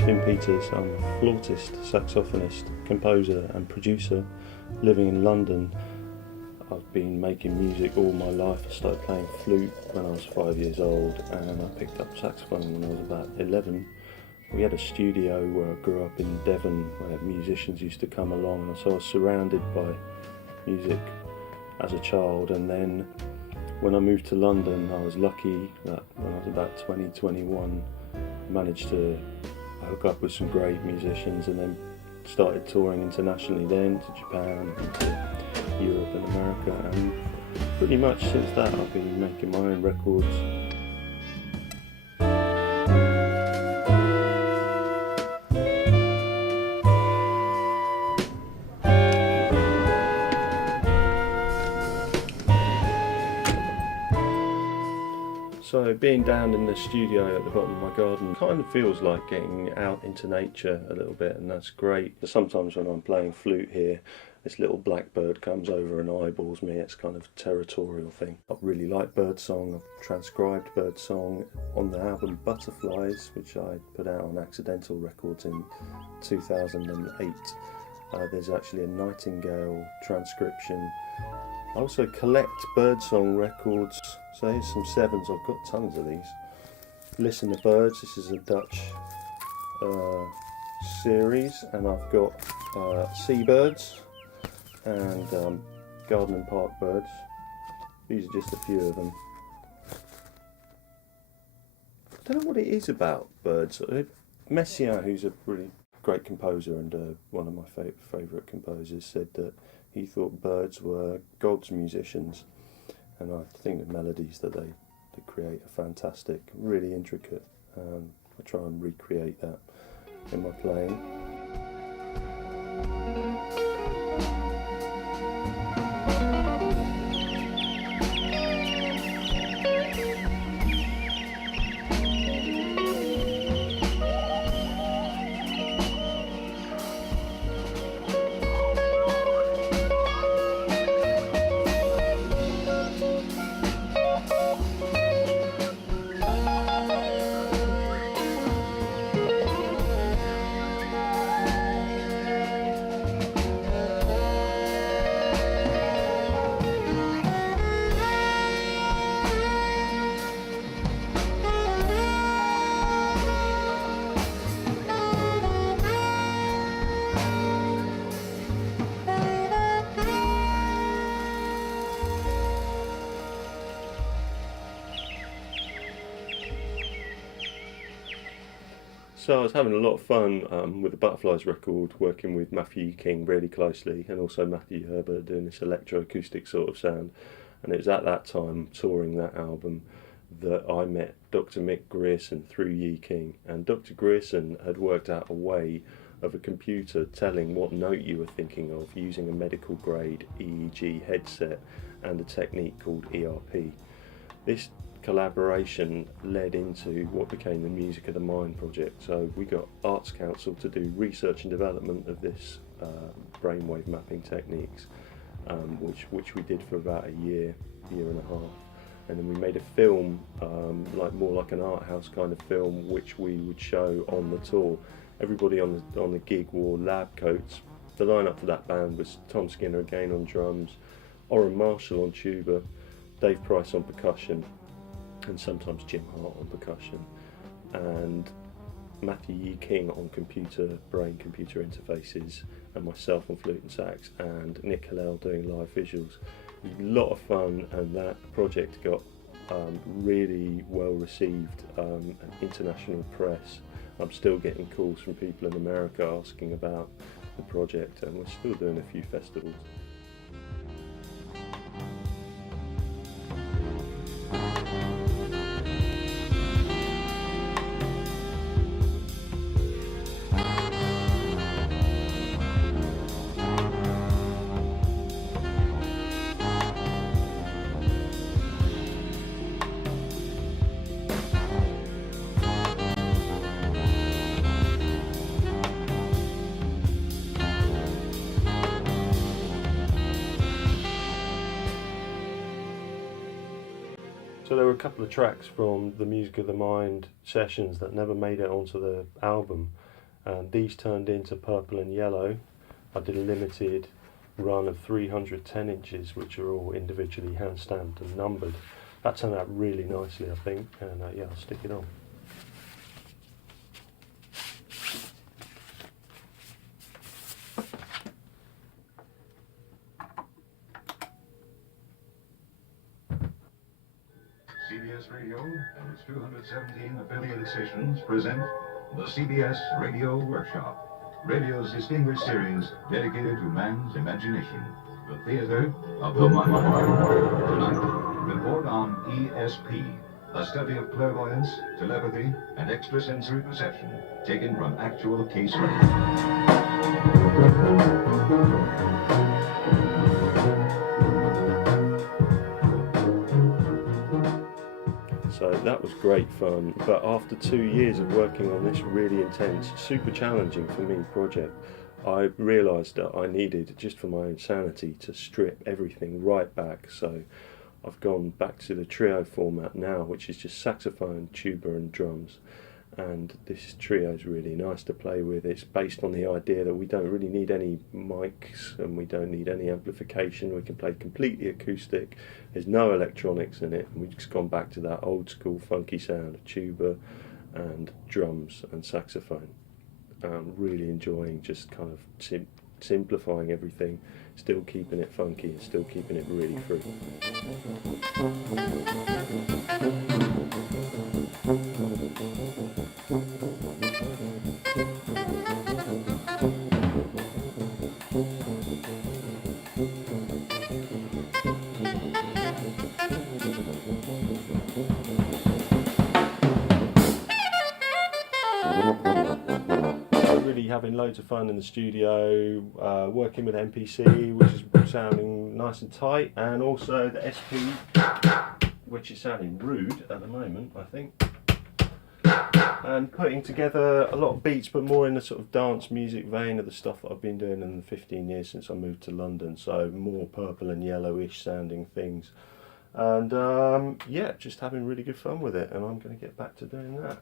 name's Peters. I'm a flautist, saxophonist, composer and producer living in London. I've been making music all my life. I started playing flute when I was 5 years old, and I picked up saxophone when I was about 11. We had a studio where I grew up in Devon where musicians used to come along, and so I was surrounded by music as a child. And then when I moved to London, I was lucky that when I was about 20, 21, I managed to hook up with some great musicians, and then started touring internationally then to Japan and to Europe and America, and pretty much since that I've been making my own records. So being down in the studio at the bottom of my garden kind of feels like getting out into nature a little bit, and that's great. Sometimes when I'm playing flute here, this little blackbird comes over and eyeballs me. It's kind of a territorial thing. I really like birdsong. I've transcribed birdsong on the album Butterflies, which I put out on Accidental Records in 2008. There's actually a nightingale transcription. I also collect birdsong records, so here's some sevens. I've got tons of these. Listen to Birds, this is a Dutch series, and I've got Seabirds and Garden and Park Birds. These are just a few of them. I don't know what it is about birds. Messiaen, who's a really great composer and one of my favourite composers, said that he thought birds were God's musicians, and I think the melodies that they create are fantastic, really intricate. I try and recreate that in my playing. So I was having a lot of fun with the Butterflies record, working with Matthew King really closely, and also Matthew Herbert doing this electroacoustic sort of sound. And it was at that time, touring that album, that I met Dr. Mick Grierson through Yi King. And Dr. Grierson had worked out a way of a computer telling what note you were thinking of using a medical grade EEG headset and a technique called ERP. This collaboration led into what became the Music of the Mind project. So we got Arts Council to do research and development of this brainwave mapping techniques, which we did for about a year and a half, and then we made a film, more like an art house kind of film, which we would show on the tour. Everybody on the gig wore lab coats. The lineup for that band was Tom Skinner again on drums, Orrin Marshall on tuba, Dave Price on percussion, and sometimes Jim Hart on percussion, and Matthew Yi King on brain-computer interfaces, and myself on flute and sax, and Nick Hillel doing live visuals. A lot of fun, and that project got really well received, international press. I'm still getting calls from people in America asking about the project, and we're still doing a few festivals. So there were a couple of tracks from the Music of the Mind sessions that never made it onto the album, and these turned into Purple and Yellow. I did a limited run of 310 inches, which are all individually hand stamped and numbered. That turned out really nicely, I think, and yeah, I'll stick it on. CBS Radio and its 217 affiliated stations present the CBS Radio Workshop, radio's distinguished series dedicated to man's imagination, the theater of the mind. Tonight, report on ESP, a study of clairvoyance, telepathy, and extrasensory perception, taken from actual case records. So that was great fun, but after 2 years of working on this really intense, super challenging for me project, I realised that I needed, just for my own sanity, to strip everything right back. So I've gone back to the trio format now, which is just saxophone, tuba and drums. And this trio is really nice to play with. It's based on the idea that we don't really need any mics and we don't need any amplification. We can play completely acoustic. There's no electronics in it. And we've just gone back to that old school funky sound of tuba and drums and saxophone. I'm really enjoying just kind of simplifying everything, still keeping it funky and still keeping it really free. Really having loads of fun in the studio, working with MPC, which is sounding nice and tight, and also the SP, which is sounding rude at the moment, I think. And putting together a lot of beats, but more in the sort of dance music vein of the stuff that I've been doing in the 15 years since I moved to London. So more purple and yellowish sounding things. And yeah, just having really good fun with it, and I'm going to get back to doing that.